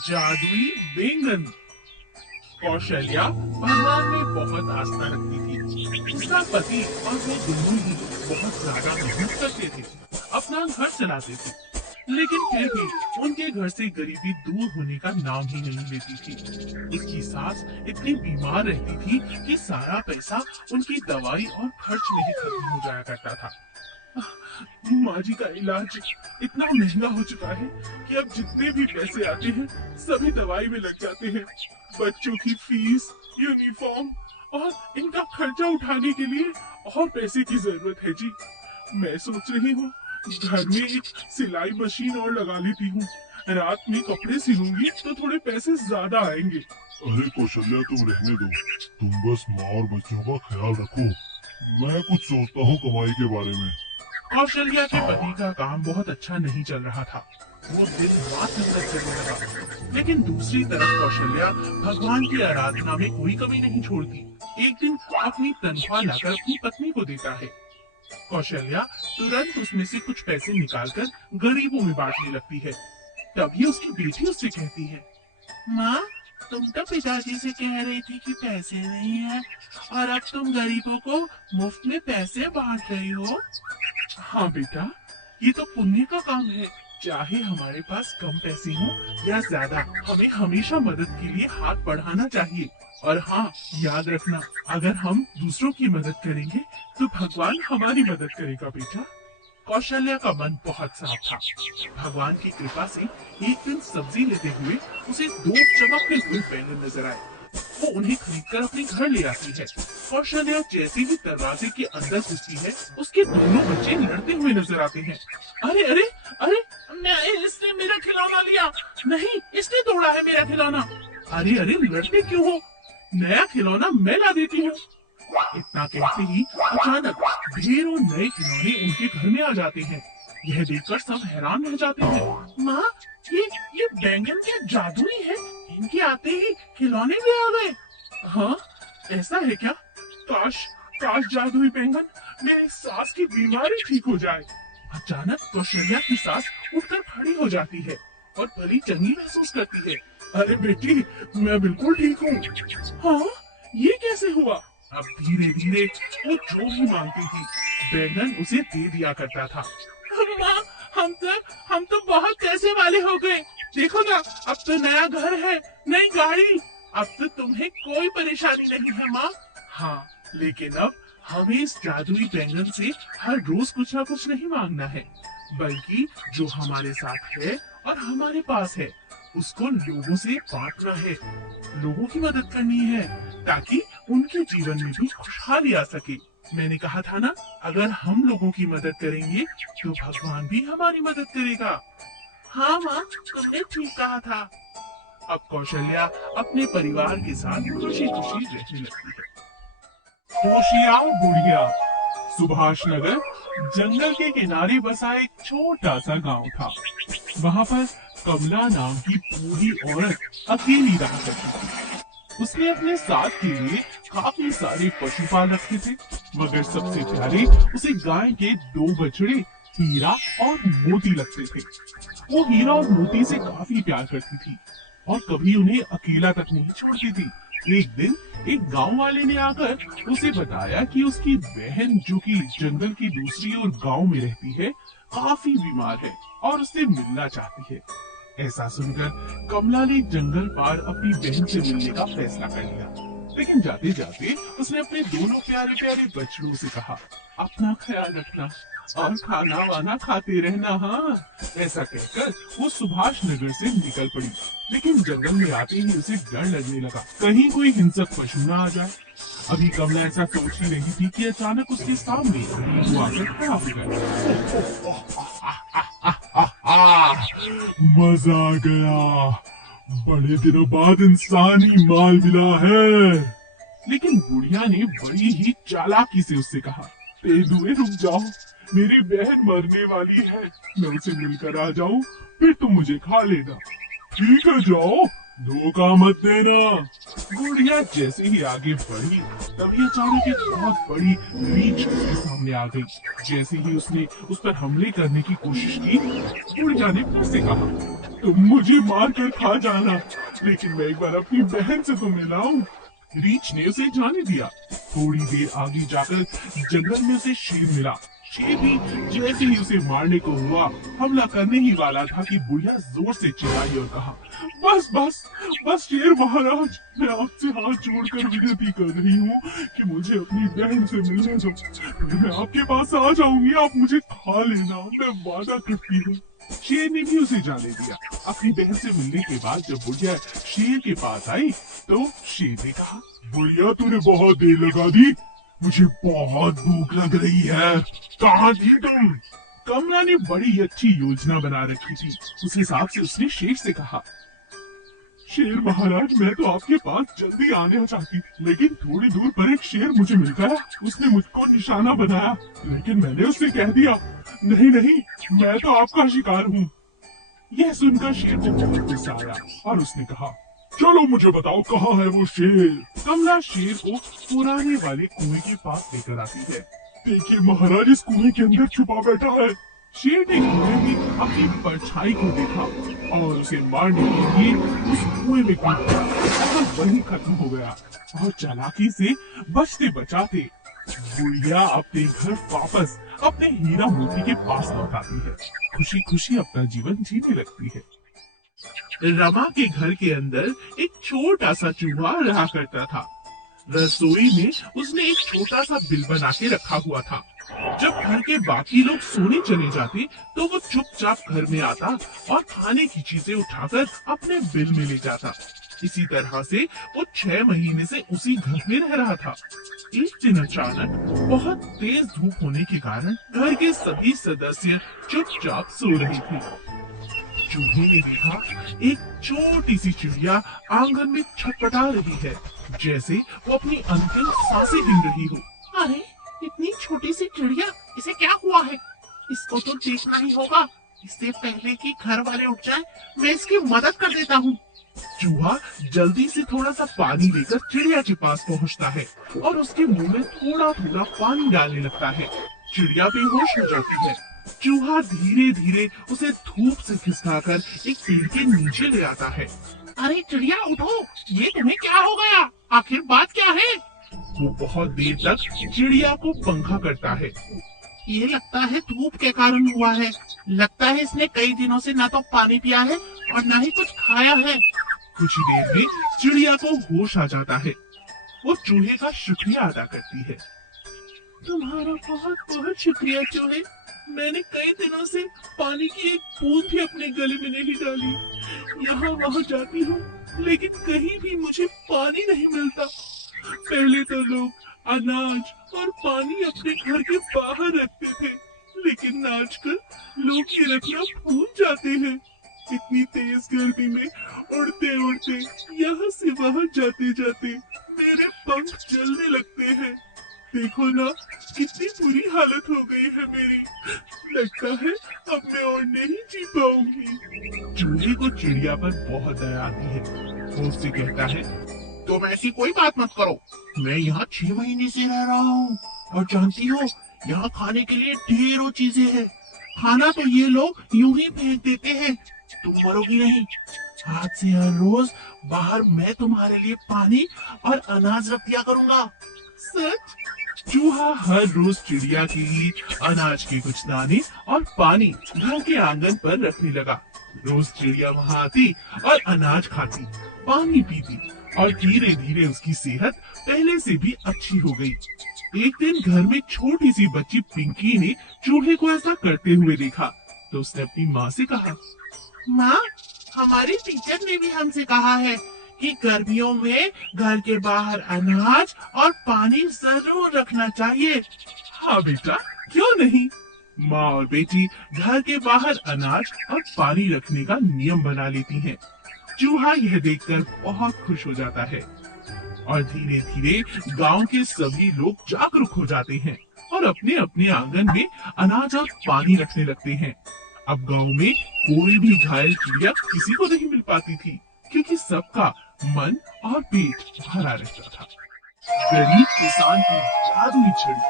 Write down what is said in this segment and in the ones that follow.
जादुई बैंगन। कौशल्या भगवान में बहुत आस्था रखती थी। उसका पति और वो दोनों ही बहुत ज्यादा मेहनत करते थे, अपना घर चलाते थे, लेकिन फिर भी उनके घर से गरीबी दूर होने का नाम ही नहीं लेती थी। उसकी सास इतनी बीमार रहती थी कि सारा पैसा उनकी दवाई और खर्च में ही खत्म हो जाया करता था। माँ जी का इलाज इतना महंगा हो चुका है कि अब जितने भी पैसे आते हैं सभी दवाई में लग जाते हैं। बच्चों की फीस, यूनिफॉर्म और इनका खर्चा उठाने के लिए और पैसे की जरूरत है जी। मैं सोच रही हूँ घर में एक सिलाई मशीन और लगा लेती हूँ। रात में कपड़े सिलूंगी तो थोड़े पैसे ज्यादा आएंगे। अरे कौशल्या, तुम रहने दो। तुम बस माँ और बच्चों का ख्याल रखो। मैं कुछ सोचता हूँ कमाई के बारे में। कौशल्या के पति का काम बहुत अच्छा नहीं चल रहा था। वो दिन रात मेहनत करने लगा, लेकिन दूसरी तरफ कौशल्या भगवान की आराधना में कोई कमी नहीं छोड़ती। एक दिन अपनी तनख्वाह लाकर अपनी पत्नी को देता है। कौशल्या तुरंत उसमें से कुछ पैसे निकालकर गरीबों में बांटने लगती है। तभी उसकी बेटी उससे कहती है, माँ, तुम तो पिताजी से कह रही थी कि पैसे नहीं है और अब तुम गरीबों को मुफ्त में पैसे बांट रही हो। हाँ बेटा, ये तो पुण्य का काम है। चाहे हमारे पास कम पैसे हो या ज्यादा, हमें हमेशा मदद के लिए हाथ बढ़ाना चाहिए। और हाँ, याद रखना, अगर हम दूसरों की मदद करेंगे तो भगवान हमारी मदद करेगा बेटा। कौशल्या का मन बहुत साफ था। भगवान की कृपा से एक दिन सब्जी लेते हुए उसे दो चमकते हुए बैंगन नजर आए। वो उन्हें खरीदकर अपने घर ले आती है। कौशल्या जैसे ही दरवाजे के अंदर घुसती है, उसके दोनों बच्चे लड़ते हुए नजर आते हैं। अरे अरे अरे, इसने मेरा खिलौना लिया। नहीं, इसने तोड़ा है मेरा खिलौना। अरे अरे, लड़ते क्यों हो? नया खिलौना मैं ला देती हूँ। इतना कहते ही अचानक ढेरों नए खिलौने उनके घर में आ जाते हैं। यह देखकर सब हैरान रह जाते हैं। माँ, ये बैंगन क्या जादुई है? इनके आते ही खिलौने भी आ गए। हाँ, ऐसा है क्या? काश काश जादुई बैंगन मेरी सास की बीमारी ठीक हो जाए। अचानक कौशल्या की सास उठकर खड़ी हो जाती है और भली चंगी महसूस करती है। अरे बेटी, मैं बिल्कुल ठीक हूँ। हाँ, ये कैसे हुआ? अब धीरे धीरे वो जो भी मांगती थी बैंगन उसे दे दिया करता था। माँ, हम तो बहुत पैसे वाले हो गए। देखो ना, अब तो नया घर है, नई गाड़ी। अब तो तुम्हें कोई परेशानी नहीं है माँ। हाँ, लेकिन अब हमें इस जादुई बैंगन से हर रोज कुछ ना कुछ नहीं मांगना है, बल्कि जो हमारे साथ है और हमारे पास है उसको लोगों से बांटना है। लोगों की मदद करनी है ताकि उनके जीवन में भी खुशहाली आ सके। मैंने कहा था ना, अगर हम लोगों की मदद करेंगे तो भगवान भी हमारी मदद करेगा। हाँ माँ, तुमने ठीक कहा था। अब कौशल्या अपने परिवार के साथ खुशी खुशी रहने लगती है। होशियार बुढ़िया। सुभाष नगर जंगल के किनारे बसा एक छोटा सा गांव था। वहाँ पर कमला नाम की बूढ़ी औरत अकेली रहा करती थी। उसने अपने साथ के लिए काफी सारे पशु पाल रखे थे, मगर सबसे प्यारे उसे गाय के दो बछड़े हीरा और मोती लगते थे। वो हीरा और मोती से काफी प्यार करती थी और कभी उन्हें अकेला तक नहीं छोड़ती थी। एक दिन एक गांव वाले ने आकर उसे बताया कि उसकी बहन, जो कि जंगल की दूसरी ओर गांव में रहती है, काफी बीमार है और उससे मिलना चाहती है। ऐसा सुनकर कमला ने जंगल पार अपनी बहन से मिलने का फैसला कर लिया। लेकिन जाते जाते उसने अपने दोनों प्यारे प्यारे बछड़ों से कहा, अपना ख्याल रखना और खाना वाना खाते रहना। हाँ, ऐसा कहकर वो सुभाष नगर से निकल पड़ी। लेकिन जंगल में आते ही उसे डर लगने लगा, कहीं कोई हिंसक पशु न आ जाए। अभी कमला ऐसा सोच ही रही थी कि अचानक उसके सामने वो आकर खड़ा हो गया। मजा आ गया। बड़े दिनों बाद इंसानी माल मिला है। लेकिन बुढ़िया ने बड़ी ही चालाकी से उससे कहा, तेंदुए रुक जाओ, मेरी बहन मरने वाली है। मैं उसे मिलकर आ जाऊं, फिर तुम मुझे खा लेना। ठीक है, जाओ, धोखा मत देना। बुढ़िया जैसे ही आगे बढ़ी तभी अचानक एक बहुत बड़ी रीछ उसके सामने आ गई। जैसे ही उसने उस पर हमले करने की कोशिश की, बुढ़िया ने फिर से कहा, तुम मुझे मार कर खा जाना, लेकिन मैं एक बार अपनी बहन से तो मिलाऊं। रीछ ने उसे जाने दिया। थोड़ी देर आगे जाकर जंगल में उसे शेर मिला। शेर भी जैसे ही उसे मारने को हुआ, हमला करने ही वाला था कि बुढ़िया जोर से चिल्लाई और कहा, बस बस बस शेर महाराज, मैं आपसे हाथ जोड़कर विनती कर रही हूँ कि मुझे अपनी बहन से मिलने दो। मैं आपके पास आ जाऊंगी, आप मुझे खा लेना, मैं वादा करती हूँ। शेर ने भी उसे जाने दिया। अपनी बहन से मिलने के बाद जब बुढ़िया शेर के पास आई तो शेर ने कहा, बुढ़िया तूने बहुत देर लगा दी, मुझे बहुत भूख लग रही है, कहाँ थी तुम? कमला ने बड़ी अच्छी योजना बना रखी थी। उस हिसाब से उसने शेर से कहा, शेर महाराज, मैं तो आपके पास जल्दी आने चाहती थी, लेकिन थोड़ी दूर पर एक शेर मुझे मिल गया। उसने मुझको निशाना बनाया, लेकिन मैंने उससे कह दिया, नहीं नहीं, मैं तो आपका शिकार हूँ। यह सुनकर शेर को बहुत गुस्सा आया और उसने कहा, चलो मुझे बताओ कहाँ है वो शेर? कमला शेर को पुराने वाले कुएं के पास लेकर आती है। देखिए महाराज, इस कुएं के अंदर छुपा बैठा है। शेर ने कुएं में अपनी परछाई को देखा और उसे मारने के लिए उस कुएं में कूद गया, और वही खत्म हो गया। और चालाकी से बचते बचाते बुढ़िया अपने घर वापस अपने हीरा मोती के पास लौट आती है। खुशी खुशी अपना जीवन जीने लगती है। रमा के घर के अंदर एक छोटा सा चूहा रहा करता था। रसोई में उसने एक छोटा सा बिल बना के रखा हुआ था। जब घर के बाकी लोग सोने चले जाते तो वो चुपचाप घर में आता और खाने की चीजें उठाकर अपने बिल में ले जाता। इसी तरह से वो 6 महीने से उसी घर में रह रहा था। एक दिन अचानक बहुत तेज धूप होने के कारण घर के सभी सदस्य चुपचाप सो रहे थे। चूहे ने देखा एक छोटी सी चिड़िया आंगन में छटपटा रही है, जैसे वो अपनी अंतिम सांसें गिन रही हो। अरे, इतनी छोटी सी चिड़िया, इसे क्या हुआ है? इसको तो देखना ही होगा। इससे पहले कि घर वाले उठ जाएं, मैं इसकी मदद कर देता हूँ। चूहा जल्दी से थोड़ा सा पानी लेकर चिड़िया के पास पहुँचता है और उसके मुंह में थोड़ा थोड़ा पानी डालने लगता है। चिड़िया बेहोश हो जाती है। चूहा धीरे धीरे उसे धूप से खिसकाकर एक पेड़ के नीचे ले आता है। अरे चिड़िया उठो, ये तुम्हें क्या हो गया? आखिर बात क्या है? वो बहुत देर तक चिड़िया को पंखा करता है। ये लगता है धूप के कारण हुआ है। लगता है इसने कई दिनों से ना तो पानी पिया है और ना ही कुछ खाया है। कुछ देर में चिड़िया को होश आ जाता है। वो चूहे का शुक्रिया अदा करती है। तुम्हारा बहुत बहुत शुक्रिया चूहे, मैंने कई दिनों से पानी की एक बूंद भी अपने गले में नहीं डाली। यहाँ वहाँ जाती हूँ, लेकिन कहीं भी मुझे पानी नहीं मिलता। पहले तो लोग अनाज और पानी अपने घर के बाहर रखते थे, लेकिन आजकल लोग ये रखना भूल जाते हैं। इतनी तेज गर्मी में उड़ते उड़ते यहाँ से वहाँ जाते जाते मेरे पंख जलने लगते हैं। देखो ना, कितनी बुरी हालत हो गई है मेरी। लगता है अब मैं और नहीं जी पाऊंगी। चूहे को चिड़िया पर बहुत दया आती है। वो उससे कहता है, तुम ऐसी कोई बात मत करो, मैं यहाँ 6 महीने से रह रहा हूँ और जानती हो यहाँ खाने के लिए ढेरों चीजें हैं। खाना तो ये लोग यूं ही फेंक देते हैं। तुम मरोगी नहीं। आज से हर रोज बाहर मैं तुम्हारे लिए पानी और अनाज रख दिया करूंगा। सच? चूहा हर रोज चिड़िया के लिए अनाज के कुछ दाने और पानी घर के आंगन पर रखने लगा। रोज चिड़िया वहाँ आती और अनाज खाती, पानी पीती और धीरे धीरे उसकी सेहत पहले से भी अच्छी हो गई। एक दिन घर में छोटी सी बच्ची पिंकी ने चूहे को ऐसा करते हुए देखा तो उसने अपनी माँ से कहा, माँ, हमारी टीचर ने भी हमसे कहा है कि गर्मियों में घर के बाहर अनाज और पानी जरूर रखना चाहिए। हाँ बेटा, क्यों नहीं। माँ और बेटी घर के बाहर अनाज और पानी रखने का नियम बना लेती हैं। चूहा यह देखकर बहुत खुश हो जाता है और धीरे धीरे गांव के सभी लोग जागरूक हो जाते हैं और अपने अपने आंगन में अनाज और पानी रखने लगते हैं। अब गांव में कोई भी घायल चिड़िया किसी को नहीं मिल पाती थी, क्योंकि सबका मन और पेट भरा रहता था। गरीब किसान की जादुई छड़ी।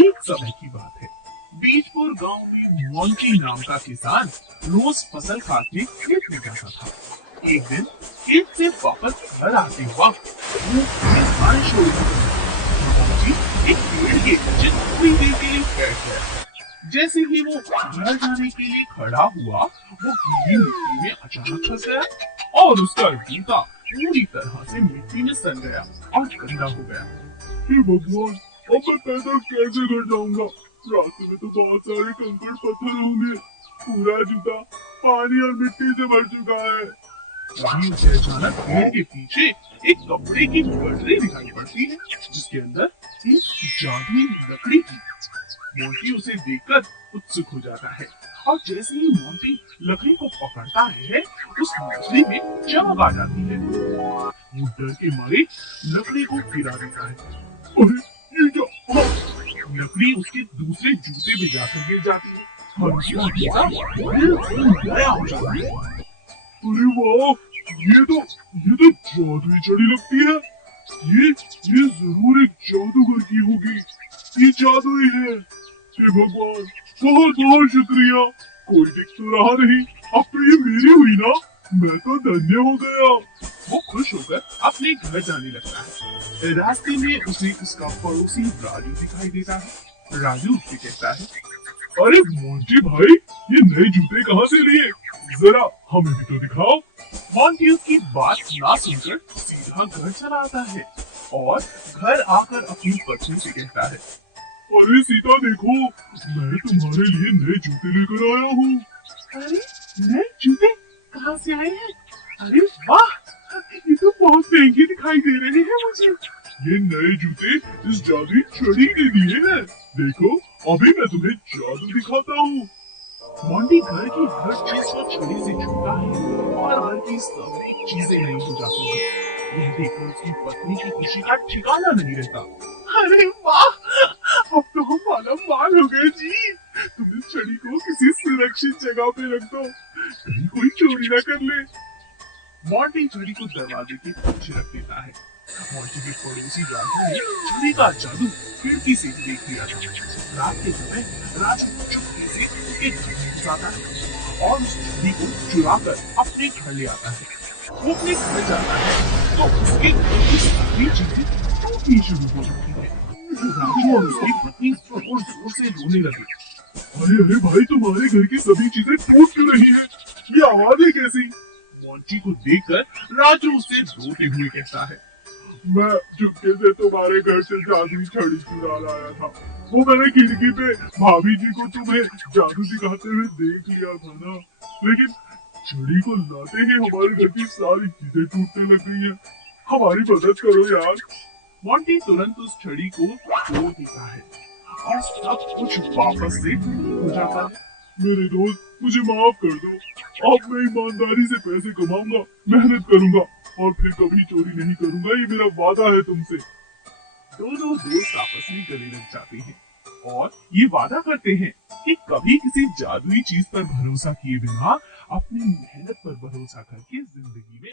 एक समय की बात है, बीजपुर गांव में मोंटी नाम का किसान रोज फसल काटने खेत में जाता था। एक दिन खेत से वापस घर आते वक्त वो बारिश हो रही थी। मोंटी एक पेड़ के नीचे थोड़ी देर के लिए बैठ गया। जैसे ही वो घर जाने के लिए खड़ा हुआ, वो गीली मिट्टी में अचानक फंस गया और उसका जूता पूरी तरह से मिट्टी में सन गया और गंदा हो गया। हे भगवान, अब मैं पैदल कैसे घर जाऊंगा? रास्ते में तो बहुत सारे कंकड़ पत्थर होंगे। पूरा जूता पानी और मिट्टी से भर चुका है। तभी उसे अचानक पेड़ के पीछे एक कपड़े की गठरी दिखाई पड़ती है, जिसके अंदर एक जादुई लकड़ी थी। मोंटी उसे देखकर उत्सुक हो जाता है और जैसे ही मोंटी लकड़ी को पकड़ता है, उस मछली में चमक आ जाती है। वो डर के मारे लकड़ी को गिरा देता है। अरे ये क्या? लकड़ी उसके दूसरे जूते में जाकर गिर जाती है और उसका जूता बिल्कुल नया हो जाता है। अरे वाह, ये तो जादुई छड़ी लगती है। ये जरूर एक जादूगर की होगी। ये जादुई है। हे भगवान, बहुत बहुत शुक्रिया। कोई दिख तो रहा नहीं, अब तो ये मेरी हुई ना। मैं तो धन्य हो गया। वो खुश होकर अपने घर जाने लगता है। रास्ते में उसे उसका पड़ोसी राजू दिखाई देता है। राजू उससे कहता है, अरे मोंटी भाई, ये नए जूते कहाँ से लिए? जरा हमें भी तो दिखाओ। मोंटी उसकी बात ना सुनकर सीधा घर चला आता है और घर आकर अपनी पत्नी से कहता है, अरे सीता देखो, मैं तुम्हारे लिए नए जूते लेकर आया हूँ। अरे नए जूते कहाँ से आए हैं? अरे वाह, ये तो बहुत महंगे दिखाई दे रहे हैं मुझे। ये नए जूते इस जादुई छड़ी ने दिए हैं। देखो, अभी मैं तुम्हें जादू दिखाता हूँ। मोंटी घर की हर चीज को छड़ी से छूता है और घर की सभी चीजें नई हो जाती हैं। यह देखकर उसकी पत्नी की खुशी का ठिकाना नहीं रहता। अरे वाह, अब तो हम मालामाल हो गए जी। तुम इस छड़ी को किसी सुरक्षित जगह पे रख दो, कहीं कोई चोरी ना कर ले। मोंटी छड़ी को दरवाजे के पीछे रख देता है। मोंटी के पड़ोसी राजू ने छड़ी का जादू खिड़की से देख लिया था। रात के समय राजू चुपके से उसके घर में घुस आता है और उस छड़ी को चुरा कर अपने घर ले आता है। वो अपने घर जाता है तो उसके घर की सारी चीजें टूटनी शुरू हो जाती है। राजू और उसकी पत्नी जोर जोर से रोने लगे। अरे अरे भाई, तुम्हारे घर की सभी चीजें टूट क्यों रही हैं? ये आवाजें कैसी? मोंटी को देखकर राजू उसे रोते हुए कहता है, मैं चुपके से तुम्हारे घर से जादुई छड़ी चुरा लाया था। वो मैंने खिड़की पे भाभी जी को तुम्हें जादू दिखाते हुए देख लिया था ना। लेकिन छड़ी को लाते ही हमारे घर की सारी चीजें टूटने लग गई हैं। हमारी मदद करो यार। मोंटी तुरंत उस छड़ी को तोड़ देता है और सब कुछ वापस से ठीक हो जाता है। मेरे दोस्त, मुझे माफ कर दो। अब मैं ईमानदारी से पैसे कमाऊंगा, मेहनत करूंगा और फिर कभी चोरी नहीं करूंगा। ये मेरा वादा है तुमसे। दोनों दोस्त आपस में गले लग जाते हैं और ये वादा करते हैं कि कभी किसी जादुई चीज पर भरोसा किए बिना अपनी मेहनत पर भरोसा करके जिंदगी में